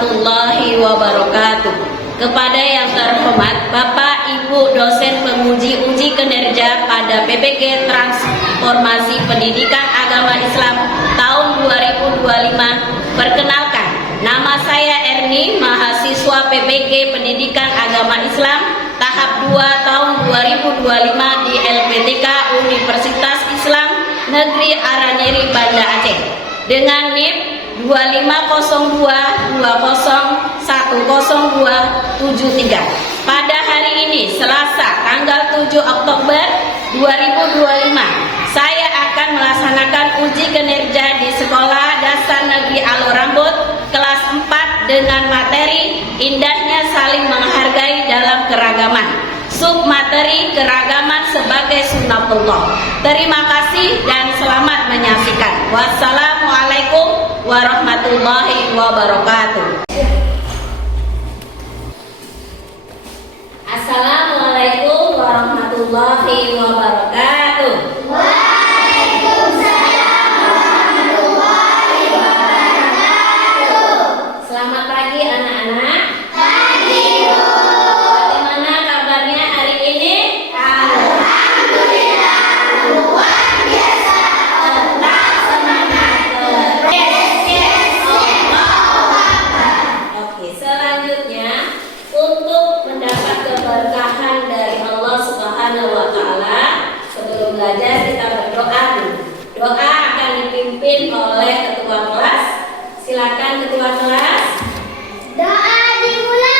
warahmatullahi wabarakatuh. Kepada yang terhormat Bapak Ibu dosen penguji uji kinerja pada PPG Transformasi Pendidikan Agama Islam tahun 2025. Perkenalkan, nama saya Erni, mahasiswa PPG Pendidikan Agama Islam tahap 2 tahun 2025 di LPTK Universitas Islam Negeri Araniri, Banda Aceh, dengan NIP 250220100273. Pada hari ini Selasa tanggal 7 Oktober 2025, saya akan melaksanakan uji kinerja di Sekolah Dasar Negeri Alor Rambut kelas 4 dengan materi indahnya saling menghargai dalam keragaman. Submateri keragaman sebagai sunnatullah. Terima kasih dan selamat menyaksikan. Wassalamualaikum warahmatullahi wabarakatuh. Assalamualaikum warahmatullahi wabarakatuh. Waalaikumsalam warahmatullahi wabarakatuh. Selamat pagi anak-anak. Pagi, Bu. Bagaimana kabarnya hari ini? Alhamdulillah, luar biasa. Tetap semangat terus. Allahu Akbar. Oke, selanjutnya untuk mendapat keberkahan dari Allah Subhanahu wa taala, sebelum belajar kita berdoa dulu. Doa akan dipimpin oleh ketua kelas. Silakan ketua kelas. Doa dimulai.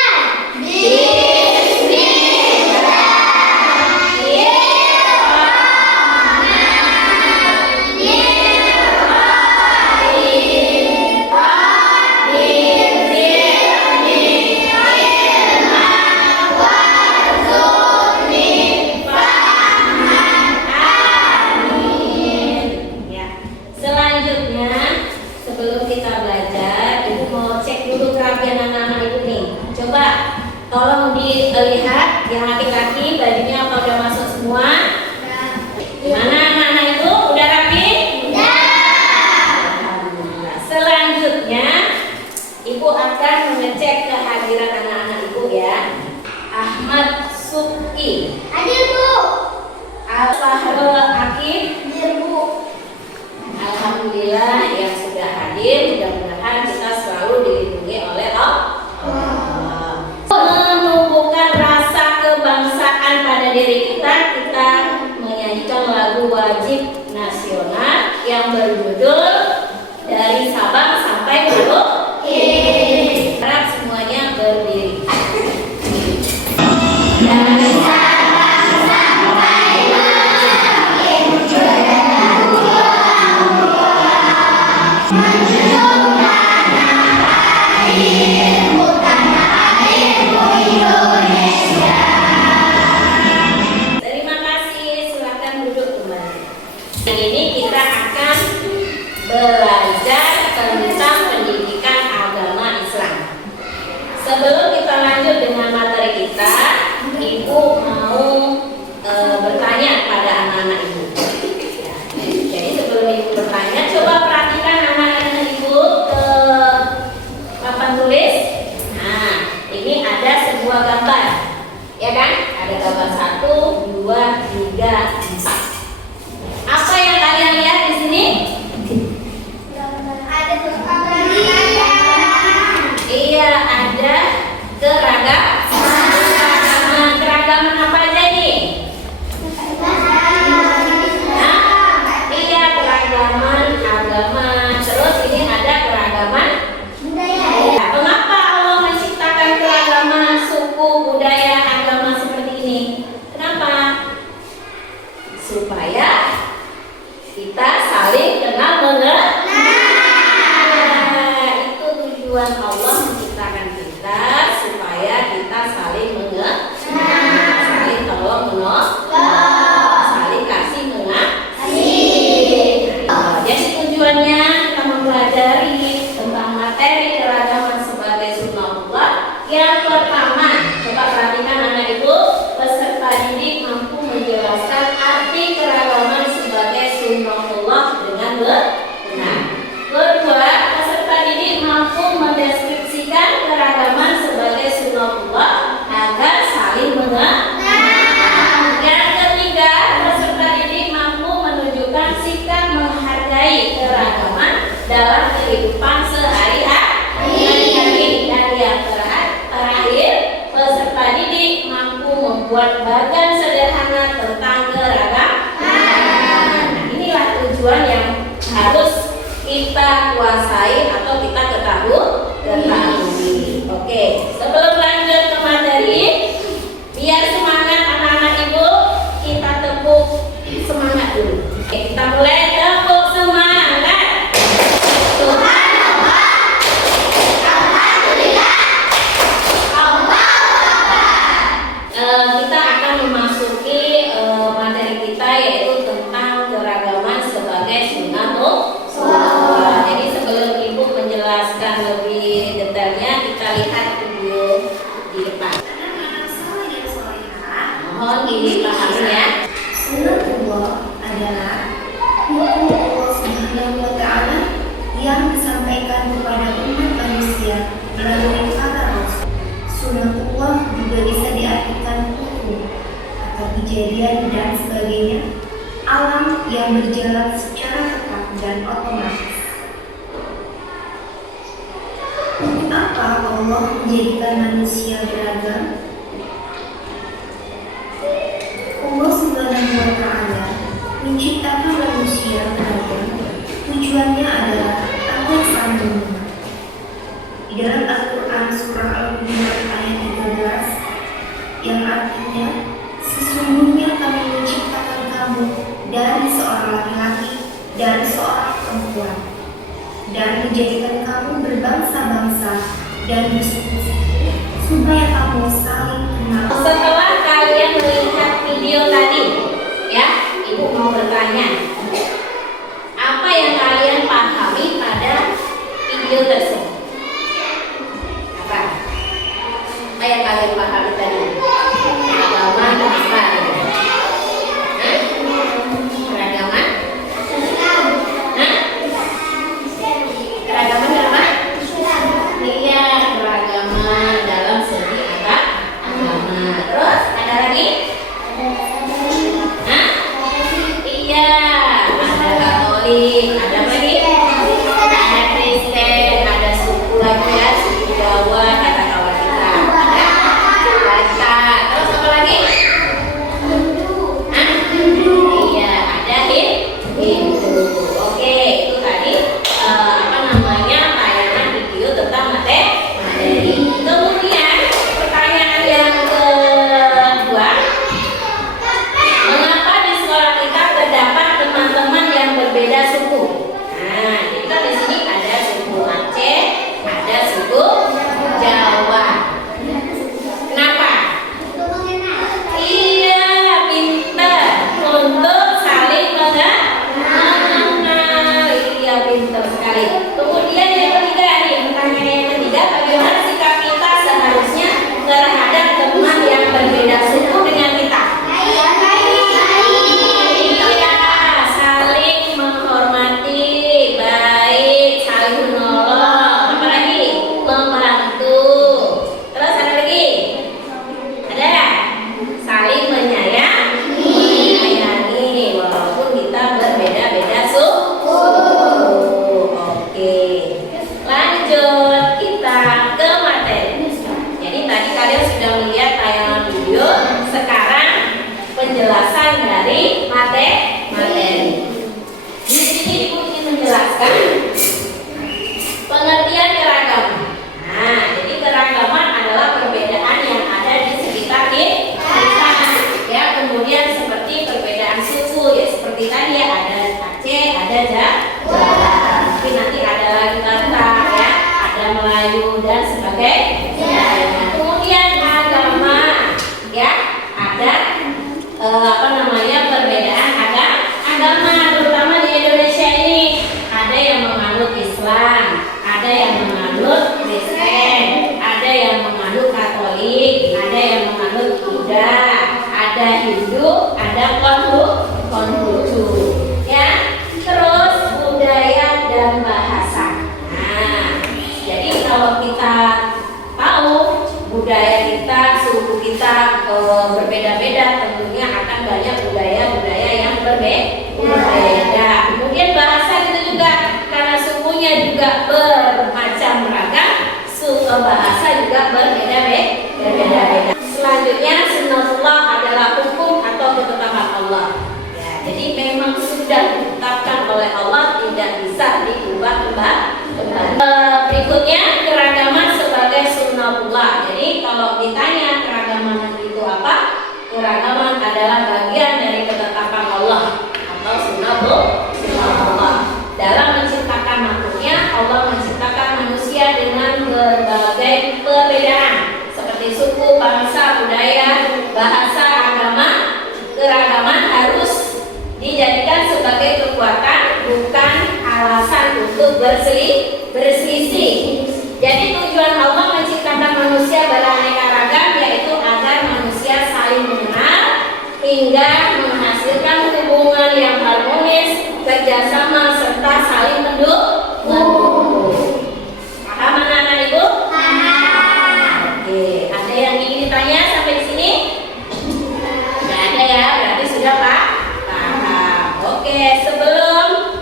Ya. Selanjutnya, sebelum kita belajar, Ibu mau cek dulu kerapian anak-anak Ibu nih. Coba tolong dilihat yang laki-laki bajunya apa udah masuk semua? Mana anak-anak Ibu? Udah rapi? Alhamdulillah. Selanjutnya, Ibu akan mengecek kehadiran anak-anak Ibu ya. Ahmad Suki, Hadir, Bu. Al-Fahrul Akif. Hadir, Bu. Alhamdulillah yang sudah hadir, mudah-mudahan kita selalu dilindungi oleh Allah. Menumbuhkan rasa kebangsaan pada diri kita, kita menyanyikan lagu wajib nasional yang berjudul Dari Sabang Sampai Merauke. Harap semuanya berdiri. Dari Sabang sampai Merauke, menjunjungkan nama airmu, tanah airmu Indonesia. Terima kasih, silakan duduk kembali. Yang ini kita akan belajar tentang pendidikan agama Islam. Sebelum kita lanjut dengan materi kita, Ibu mau bertanya pada anak-anak Ibu. Ya, jadi sebelum Ibu bertanya, coba perhatikan anak-anak Ibu ke papan tulis. Nah, ini ada sebuah gambar, ya kan? Ada gambar 1, 2, 3, 4. Apa yang kalian lihat di sini? Ada keragaman. Iya, ada keragaman. Keragaman apa aja nih? Iya, keragaman agama. Terus ini ada keragaman budaya. Mengapa Allah menciptakan keragaman suku, budaya, agama seperti ini? Kenapa? Supaya kita saling kenal mengenal. Itu tujuan Allah menciptakan kita, supaya kita saling mengenal, saling tolong menolong, saling kasih mengasihi. Jadi tujuannya kita mempelajari tentang materi keragaman sebagai sunnatullah. Yang pertama, coba perhatikan anak Ibu, peserta didik mampu menjelaskan arti keragaman sebagai sunnatullah dengan benar. Kedua, peserta didik mampu mendeskripsikan dalam kehidupan sehari-hari. Dan yang terakhir, peserta didik mampu membuat bagan sederhana tentang keragaman. Nah, inilah tujuan yang harus kita kuasai atau kita ketahui. Oke, sebelum lanjut ke materi, biar semangat anak-anak ibu, kita tepuk semangat dulu. Oke, kita mulai tepuk semangat. Subhanallah. Alhamdulillah. Allahu Akbar. Kita akan memasuki materi kita, yaitu tentang keragaman sebagai sunnatullah. Jadi sebelum ibu menjelaskan lebih detailnya, kita lihat video di depan. Anak-anak soleh dan solehah, Mohon dipahami ya. sunnatullah adalah hukum Allah Subhanahu wa Ta'ala yang disampaikan kepada umat manusia melalui para rasul. Sunnatullah juga bisa diartikan hukum atau kejadian dan sebagainya, alam yang berjalan secara tetap dan otomatis. Untuk apa Allah menjadikan manusia beragam? Allah Subhanahu wa Ta'ala menciptakan manusia beragam. Tujuannya adalah agar saling mengenal. Di dalam Al-Quran surah Al-Hujurat ayat 13 yang artinya, sesungguhnya kami menciptakan kamu dari seorang laki-laki dan seorang perempuan, dan menjadikan kamu berbangsa-bangsa dan bersuku-suku supaya kamu saling kenal. Setelah kalian melihat video tadi, ya, ibu mau bertanya, apa yang kalian pahami pada video tersebut? Apa? Apa yang kalian pahami tadi? Keragaman apa? Keragaman? Keragaman dalam apa? Iya, keragaman dalam segi agama. Terus ada lagi? Hah? Iya, ada Katolik, ada apa lagi? Ada Kristen, ada juga bermacam ragam, bahasa juga berbeda-beda. Selanjutnya sunnatullah adalah hukum atau ketetapan Allah. Ya, jadi memang sudah ditetapkan oleh Allah, tidak bisa diubah kembali. Berikutnya keragaman sebagai sunnatullah. Jadi kalau ditanya keragaman itu apa? Keragaman adalah bagian dari ketetapan Allah atau sunnatullah. Dalam menciptakan makhluknya, Allah menciptakan manusia dengan berbagai perbedaan seperti suku, bangsa, budaya, bahasa, agama. Keragaman harus dijadikan sebagai kekuatan, bukan alasan untuk berselisih. Jadi tujuan Allah menciptakan manusia beraneka ragam yaitu agar manusia saling mengenal hingga menghasilkan hubungan yang harmonis, kerjasama serta saling mendukung. Paham anak-anak Ibu? Paham. Oke, ada yang ingin ditanya sampai di sini? Tidak ada ya, berarti sudah paham. Oke, sebelum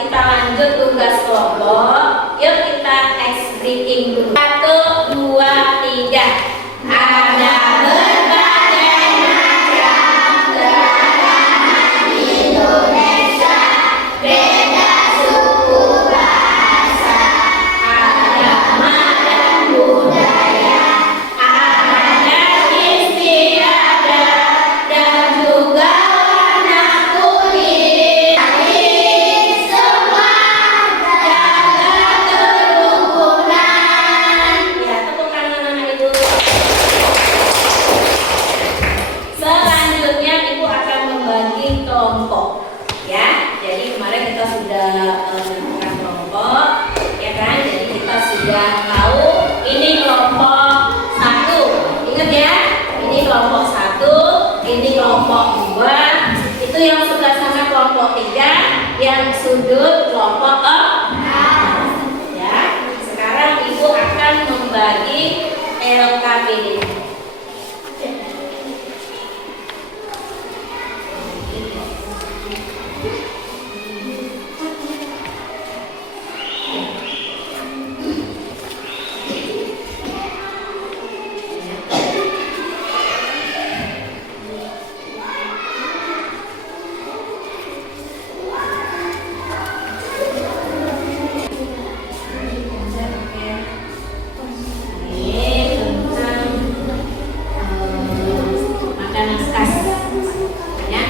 kita lanjut tugas kelompok, yuk kita ice breaking dulu. 1, 2, 3. Ada berbagai macam keragaman Indonesia, beda suku, bahasa, agama dan budaya, adat istiadat dan juga warna kulit. Semua jaga kerukunan. Ya, tepuk tangan anak Ibu. Selanjutnya Ibu akan membagi kelompok. Ya, jadi kemarin kita sudah menentukan kelompok, ya kan? Jadi kita sudah tahu ini kelompok 1. Ingat ya, ini kelompok 1, ini kelompok 2, itu yang sebelah sana kelompok 3, yang sudut kelompok 4. Ya, sekarang Ibu akan membagi LKPD. Ini tentang makanan khas, ya.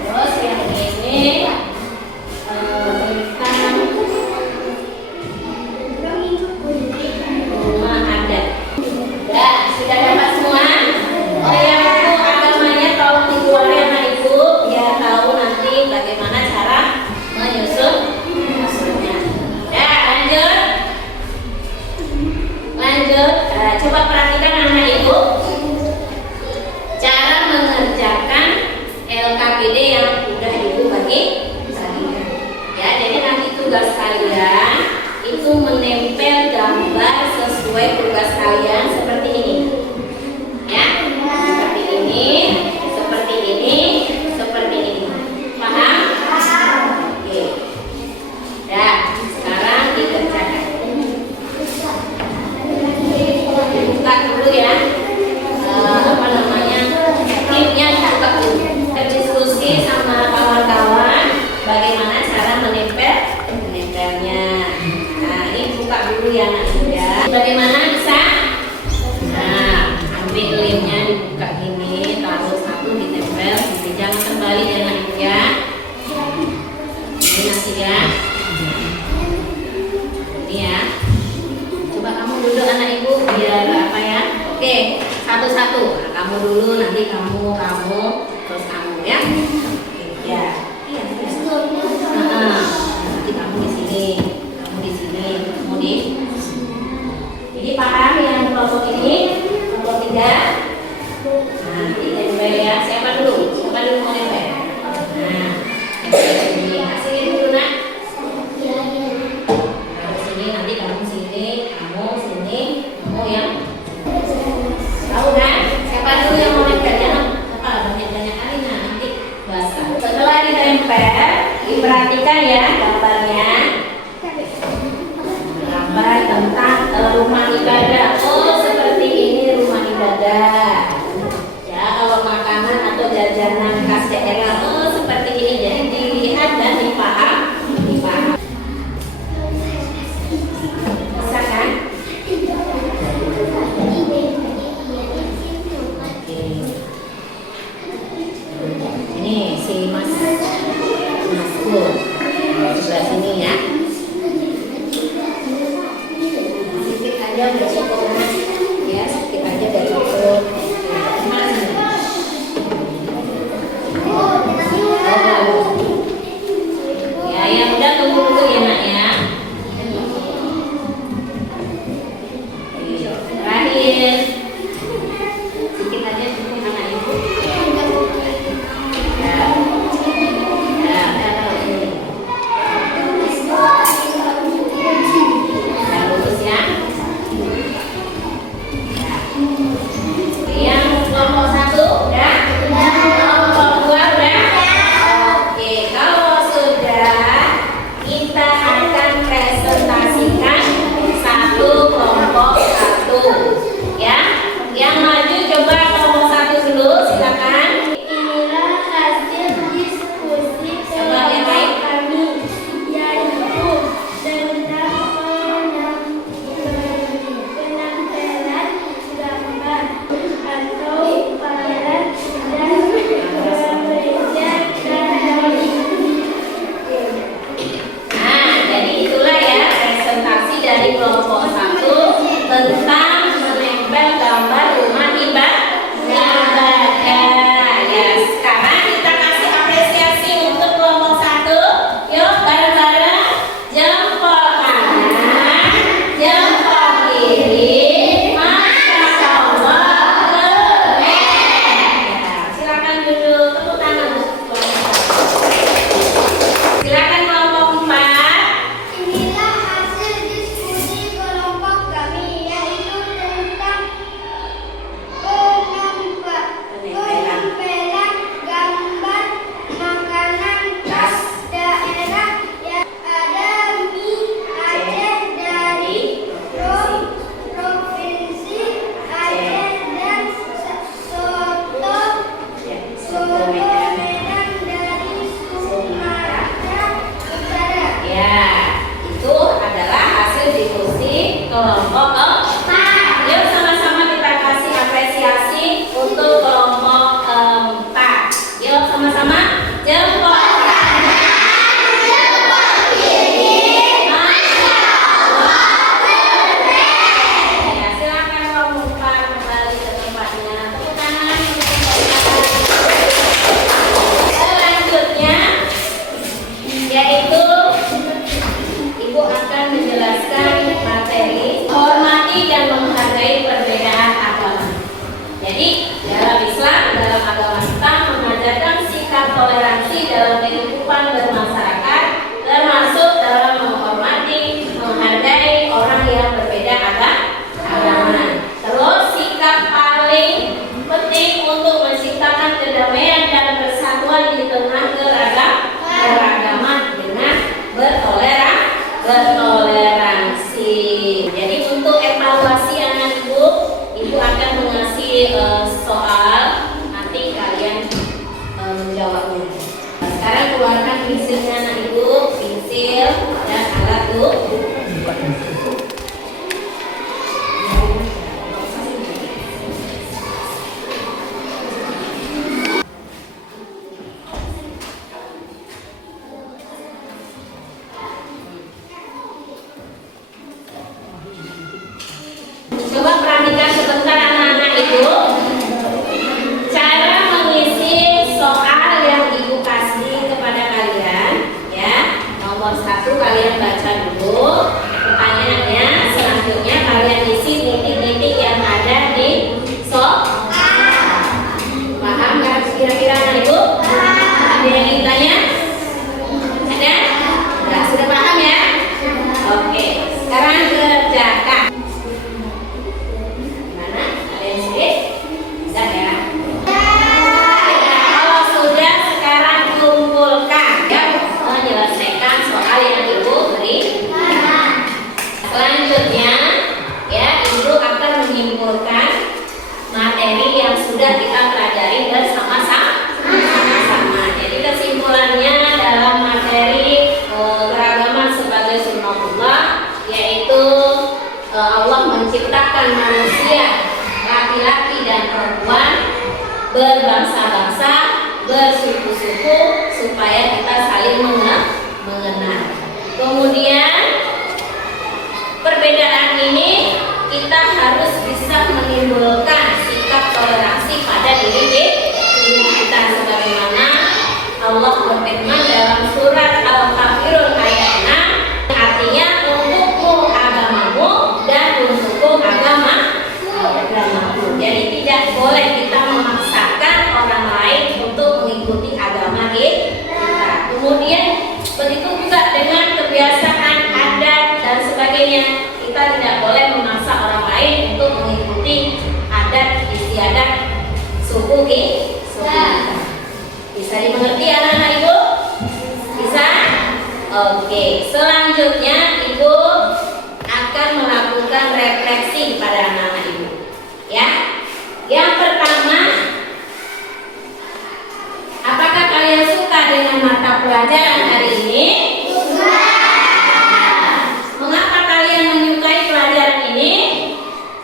Terus yang ini tentang rumah adat. Ya, sudah dapat semua? Oh ya, Bu, agamanya tolong dikeluarin anak Ibu biar tahu nanti bagaimana cara menyusunnya. Ya, lanjut. Coba perhatikan anak Ibu cara mengerjakan LKPD yang udah Ibu bagikan. Ya, jadi nanti tugas kalian itu menempel gambar sesuai tugas kalian seperti ini. Ya, seperti ini, seperti ini, seperti ini. Paham? Oke. Ya, sekarang dikerjakan. Buka dulu ya, tipnya dibuka dulu. Berdiskusi sama kawan-kawan bagaimana cara menempelnya. Nah, ini buka dulu ya anak ya. Bagaimana bisa? Nah, ambil lemnya dibuka gini, taruh satu ditempel, jangan kembali ya anak ya. Ini nanti ya. Ini ya. Coba kamu duduk anak Ibu biar apa ya? Oke, satu-satu. Nah, kamu dulu, nanti kamu, terus kamu ya. Oke, ya. Iya. Nanti kamu di sini, kamu di sini, kamu di. Jadi paham yang kelompok ini, kelompok 3. Nah, ditempel ya. Siapa dulu mau nempel? Nah, tempel sini. Kasih dulu nak. Sini nanti kamu sini, kamu sini, kamu yang. Tahu kan? Siapa dulu yang mau nempel? Jangan banyak-banyak kali nanti basah. Setelah ditempel, ibarat Perhatikan ya gambarnya. Gambar tentang rumah ibadah. Oh, seperti ini rumah ibadah. Ya, kalau makanan atau jajanan khas daerah, oh seperti ini. Jadi dilihat dan dipaham. Bisa kan? Ini si Mas Pur sebelah sini ya. Sedikit aja udah cukup Mas. Ya, sedikit aja udah cukup. Mas. Ya, yang udah tunggu dulu ya Nak ya. Terakhir. Sedikit aja cukup anak ibu. keragaman sebagai sunnatullah, yaitu Allah menciptakan manusia laki-laki dan perempuan berbangsa-bangsa, bersuku-suku supaya kita saling mengenal. Kemudian perbedaan ini kita harus bisa menimbulkan sikap toleransi pada diri kita, sebagaimana Allah berfirman dalam surat Al-Kafirun ayat 6, artinya untukmu agamamu dan untukku agamaku. Jadi tidak boleh kita memaksakan orang lain untuk mengikuti agama kita. Kemudian begitu juga dengan kebiasaan, adat dan sebagainya, kita tidak boleh memaksa orang lain untuk mengikuti adat istiadat suku kita. Bisa dimengerti anak-anak Ibu? Bisa? Oke, selanjutnya Ibu akan melakukan refleksi pada anak-anak Ibu. Ya. Yang pertama, apakah kalian suka dengan mata pelajaran hari ini? Mengapa kalian menyukai pelajaran ini?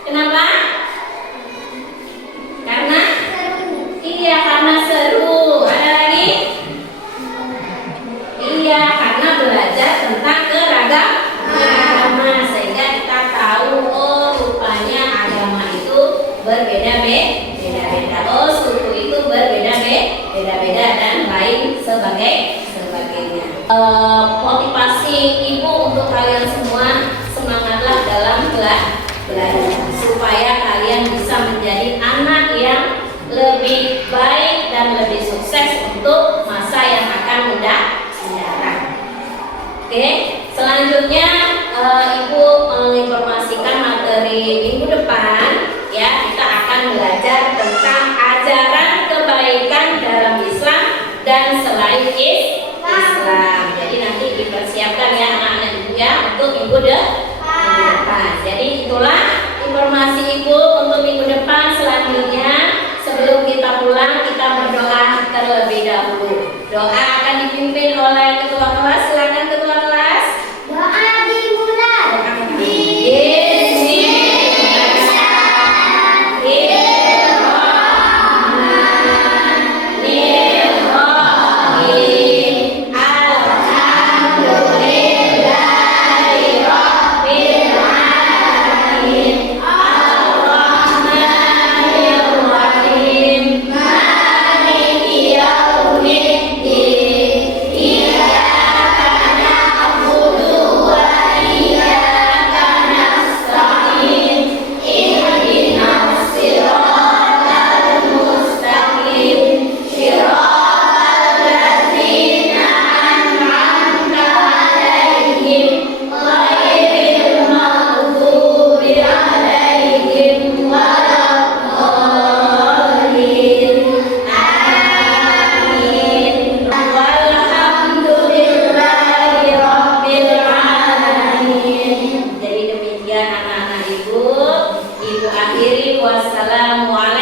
Kenapa? Karena seru. Ada lagi? Iya, karena belajar tentang keragaman, sehingga kita tahu, oh rupanya agama itu berbeda-beda. Oh, suku itu berbeda-beda dan lain sebagainya. Motivasi Ibu untuk kalian semua, semangatlah dalam belajar supaya kalian bisa menjadi anak yang lebih baik dan lebih sukses untuk masa yang akan mendatang. Oke, selanjutnya Ibu menginformasikan materi minggu depan. Ya, kita akan belajar tentang ajaran kebaikan dalam Islam dan selain Islam. Jadi nanti dipersiapkan ya anak-anak Ibu ya untuk minggu depan. Jadi itulah informasi Ibu untuk minggu depan. Selanjutnya sebelum kita pulang, kita berdoa terlebih dahulu. Doa akan dipimpin oleh ketua kelas. Silakan ketua kelas. Doa dimulai. Ibu akhiri, wassalamualaikum